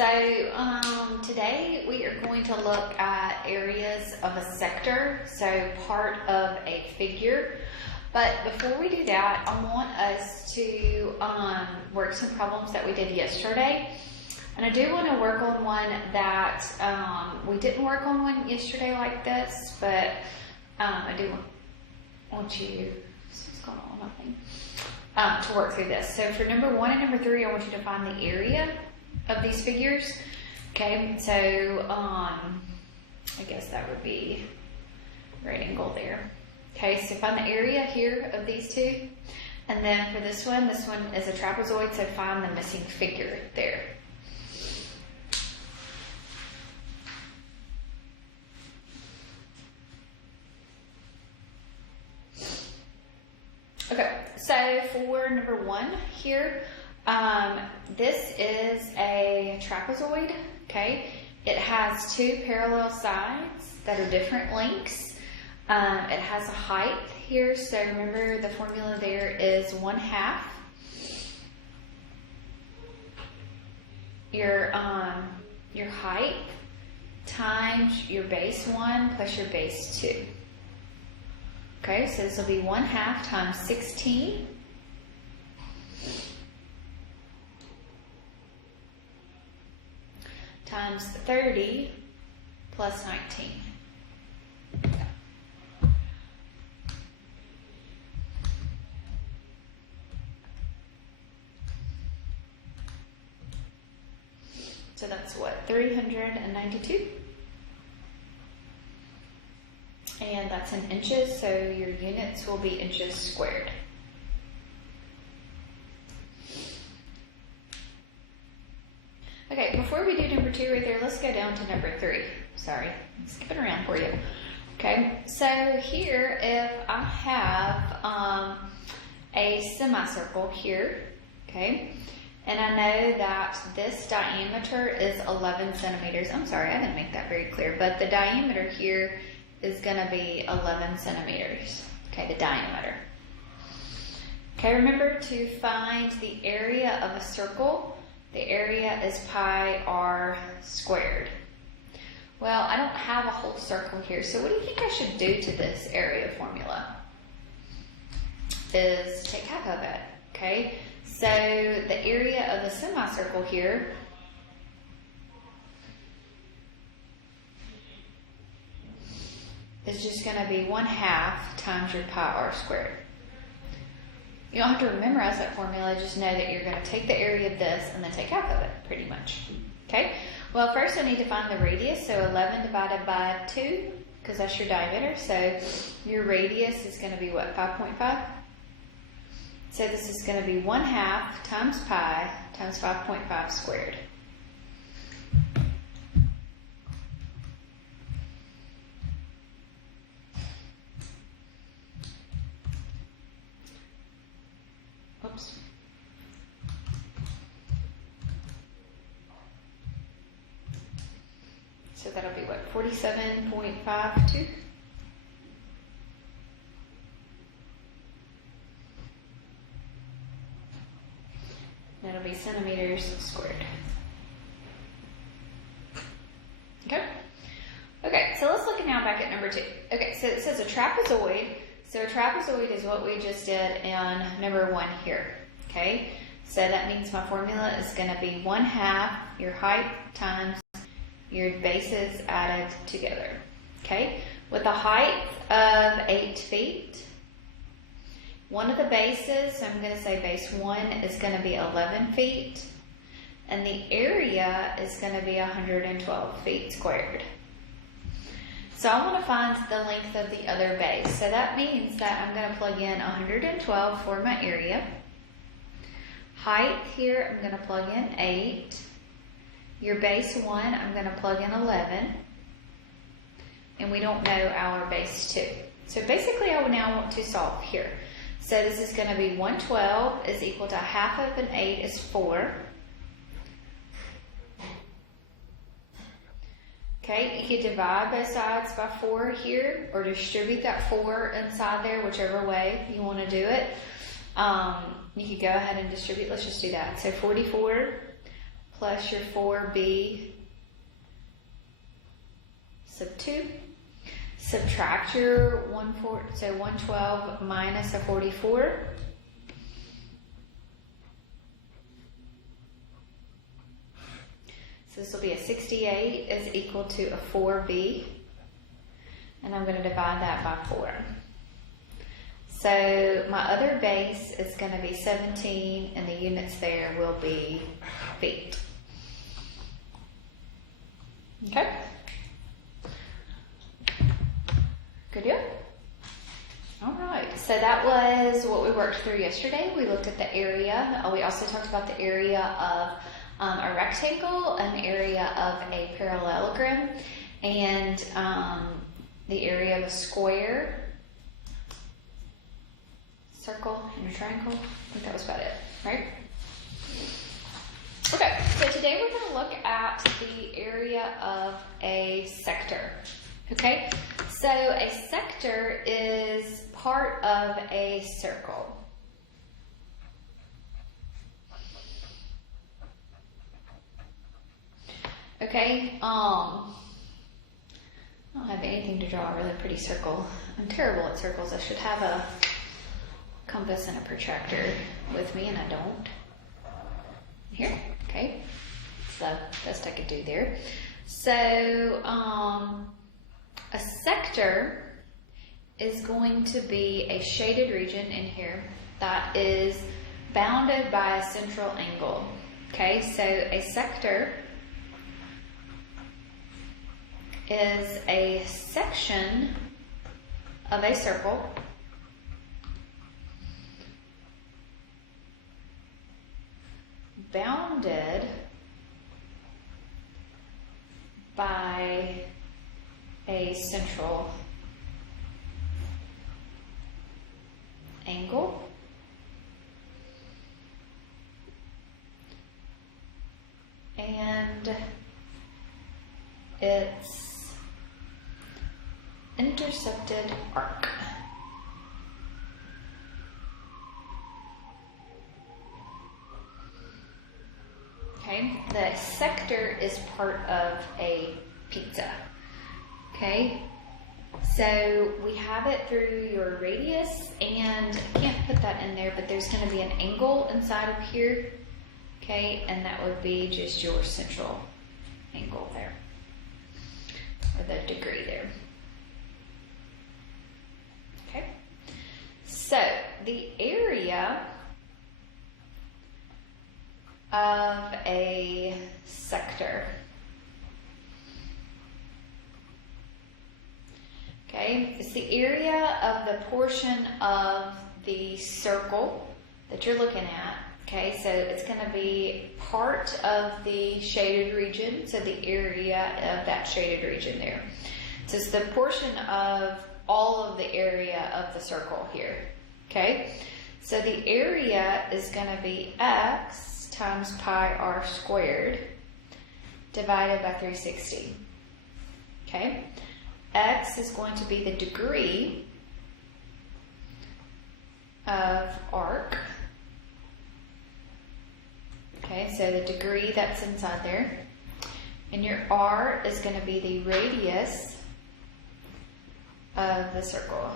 Today we are going to look at areas of a sector, so part of a figure. But before we do that, I want us to work some problems that we did yesterday. And I do want to work on one that we didn't work on one yesterday like this, but I do want you, what's going on, nothing, to work through this. So for number 1 and number 3, I want you to find the area of these figures. Okay, so I guess that would be right angle there. Okay, so find the area here of these two. And then for this one is a trapezoid, so find the missing figure there. Okay, so for number 1 here, this is a trapezoid, okay? It has 2 parallel sides that are different lengths. It has a height here, so remember the formula there is 1/2 your height times your base 1 plus your base 2. Okay, so this will be 1/2 times 16 times 30 plus 19. So that's what, 392? And that's in inches, so your units will be inches squared. Okay, before we do number 2 right there, let's go down to number 3. Sorry, I'm skipping around for you. Okay, so here if I have a semicircle here, okay, and I know that this diameter is 11 centimeters. I'm sorry, I didn't make that very clear, but the diameter here is going to be 11 centimeters, okay, the diameter. Okay, remember to find the area of a circle. The area is pi r squared. Well, I don't have a whole circle here, so what do you think I should do to this area formula? Is take half of it, okay? So the area of the semicircle here is just going to be 1/2 times your pi r squared. You don't have to memorize that formula, just know that you're going to take the area of this and then take half of it, pretty much. Okay? Well, first I need to find the radius, so 11 divided by 2, because that's your diameter, so your radius is going to be what, 5.5? So this is going to be 1/2 times pi times 5.5 squared. Oops. So that'll be what, 47.52? That'll be centimeters squared. Okay? Okay, so let's look now back at number 2. Okay, so it says a trapezoid. So a trapezoid is what we just did in number 1 here. Okay? So that means my formula is going to be 1/2 your height times your bases added together. Okay? With a height of 8 feet, one of the bases, I'm going to say base 1, is going to be 11 feet, and the area is going to be 112 feet squared. So I want to find the length of the other base. So that means that I'm going to plug in 112 for my area. Height here, I'm going to plug in 8. Your base 1, I'm going to plug in 11. And we don't know our base 2. So basically I would now want to solve here. So this is going to be 112 is equal to 1/2 of an 8 is 4. Okay, you can divide both sides by 4 here, or distribute that 4 inside there, whichever way you want to do it. You could go ahead and distribute. Let's just do that. So 44 plus your 4b sub 2. Subtract your 112 minus a 44. So this will be a 68 is equal to a 4b. And I'm going to divide that by 4. So my other base is going to be 17, and the units there will be feet. Okay? Good deal? All right. So that was what we worked through yesterday. We looked at the area. We also talked about the area of a rectangle, an area of a parallelogram, and the area of a square, circle, and a triangle. I think that was about it, right? Okay, so today we're going to look at the area of a sector. Okay, so a sector is part of a circle. Okay, I don't have anything to draw a really pretty circle. I'm terrible at circles. I should have a compass and a protractor with me, and I don't. Here, okay. That's the best I could do there. So, a sector is going to be a shaded region in here that is bounded by a central angle. Okay, so a sector is a section of a circle bounded by a central angle and its intercepted arc. Okay, the sector is part of a pizza. Okay, so we have it through your radius, and I can't put that in there, but there's going to be an angle inside of here. Okay, and that would be just your central angle there, or the degree there. Okay, so the area of a sector, okay, it's the area of the portion of the circle that you're looking at. Okay, so it's going to be part of the shaded region, so the area of that shaded region there. So it's the portion of all of the area of the circle here. Okay, so the area is going to be x times pi r squared divided by 360. Okay, x is going to be the degree of arc. Okay, so the degree that's inside there. And your r is going to be the radius of the circle.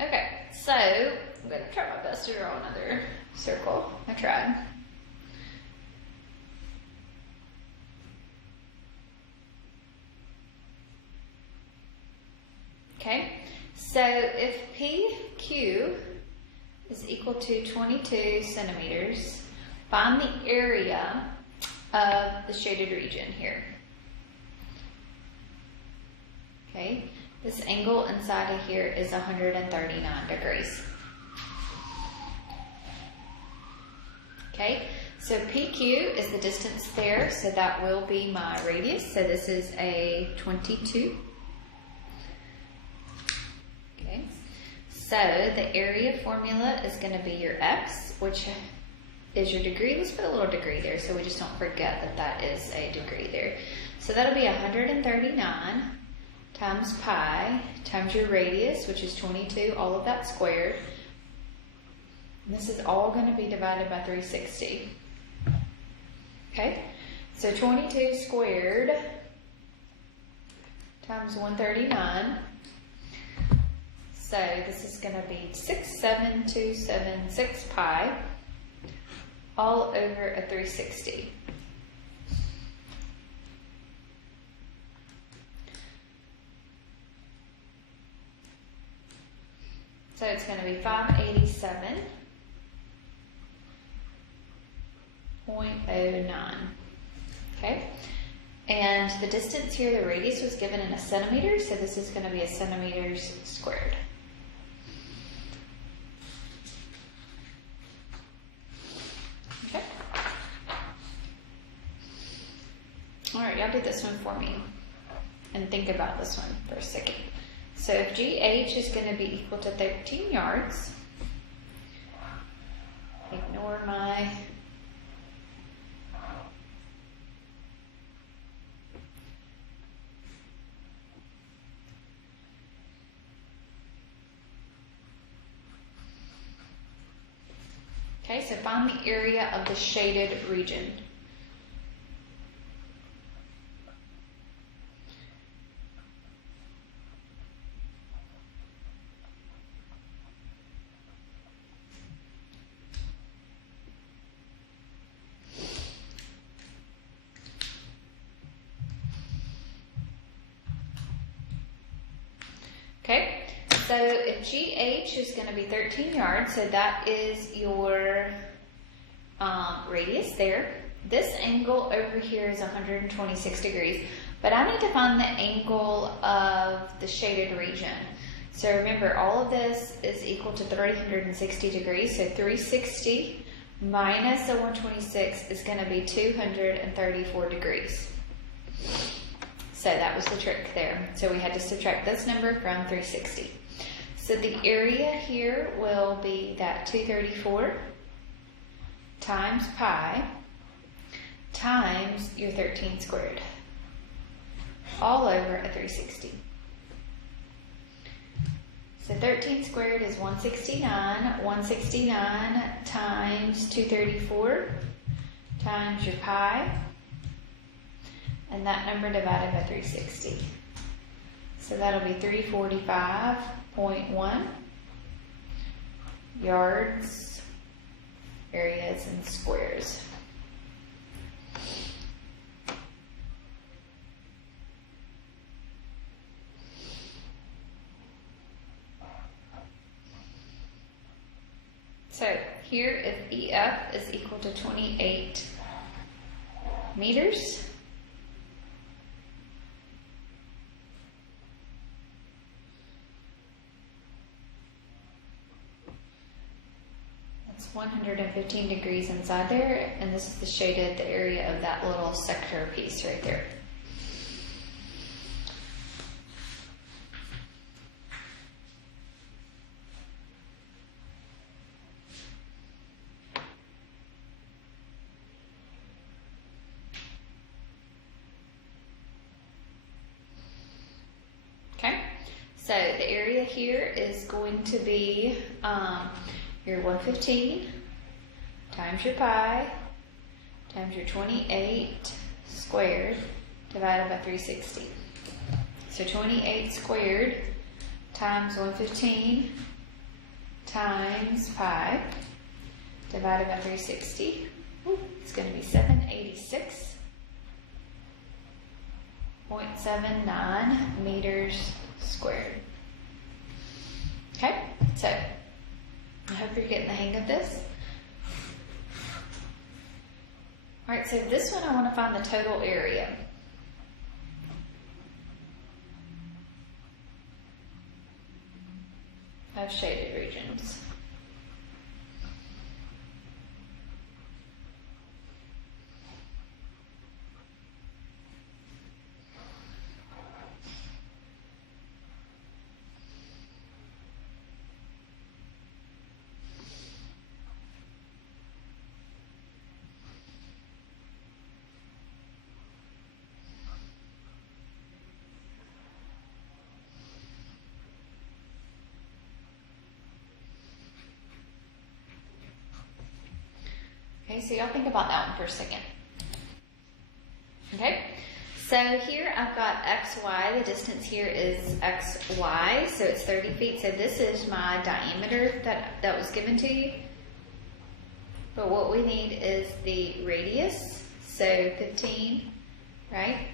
Okay, so I'm going to try my best to draw another circle. I tried. Okay, so if PQ is equal to 22 centimeters, find the area of the shaded region here. Okay, this angle inside of here is 139 degrees. Okay, so PQ is the distance there, so that will be my radius. So this is a 22. Okay, so the area formula is going to be your x, which is your degree. Let's put a little degree there so we just don't forget that that is a degree there. So that'll be 139 times pi times your radius, which is 22, all of that squared. And this is all going to be divided by 360. Okay, so 22 squared times 139. So this is going to be 67276 pi all over a 360. So it's going to be 587.09. Okay, and the distance here, the radius was given in a centimeter, so this is going to be a centimeters squared. Okay. All right, y'all do this one for me and think about this one for a second. So if GH is going to be equal to 13 yards, ignore my okay, so find the area of the shaded region. Okay, so if GH is going to be 13 yards, so that is your radius there. This angle over here is 126 degrees, but I need to find the angle of the shaded region. So remember, all of this is equal to 360 degrees, so 360 minus the 126 is going to be 234 degrees. So that was the trick there. So we had to subtract this number from 360. So the area here will be that 234 times pi times your 13 squared, all over a 360. So 13 squared is 169. 169 times 234 times your pi, and that number divided by 360. So that'll be 345.1 yards, areas, and squares. So here, if EF is equal to 28 meters, it's 115 degrees inside there, and this is the shaded, the area of that little sector piece right there. Okay, so the area here is going to be your 115 times your pi times your 28 squared divided by 360. So 28 squared times 115 times pi divided by 360. It's going to be 786.79 meters squared. Okay, so I hope you're getting the hang of this. All right, so this one I want to find the total area. Of shaded regions. so y'all think about that one for a second. Okay, so here I've got XY, the distance here is XY, so it's 30 feet, so this is my diameter that was given to you. But what we need is the radius, so 15, right?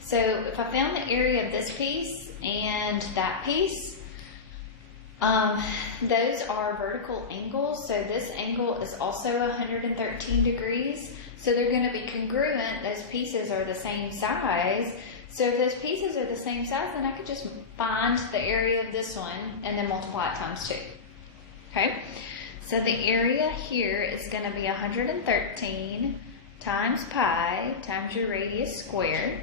So if I found the area of this piece and that piece, those are vertical angles, so this angle is also 113 degrees, so they're going to be congruent. Those pieces are the same size, so if those pieces are the same size, then I could just find the area of this one and then multiply it times 2. Okay, so the area here is going to be 113 times pi times your radius squared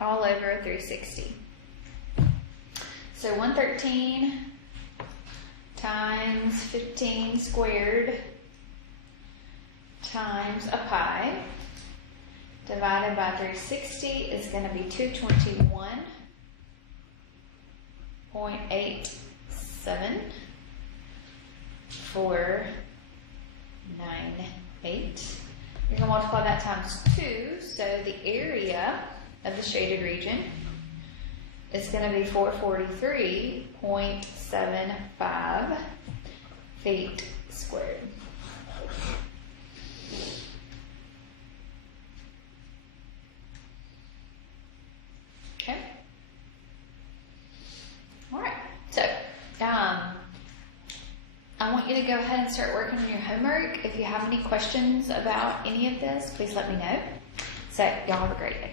all over 360. So 113 times 15 squared times a pi divided by 360 is going to be 221.8749.8. You're going to multiply that times 2, so the area of the shaded region is going to be 443.75 feet squared. Okay. All right. So, I want you to go ahead and start working on your homework. If you have any questions about any of this, please let me know. So, y'all have a great day.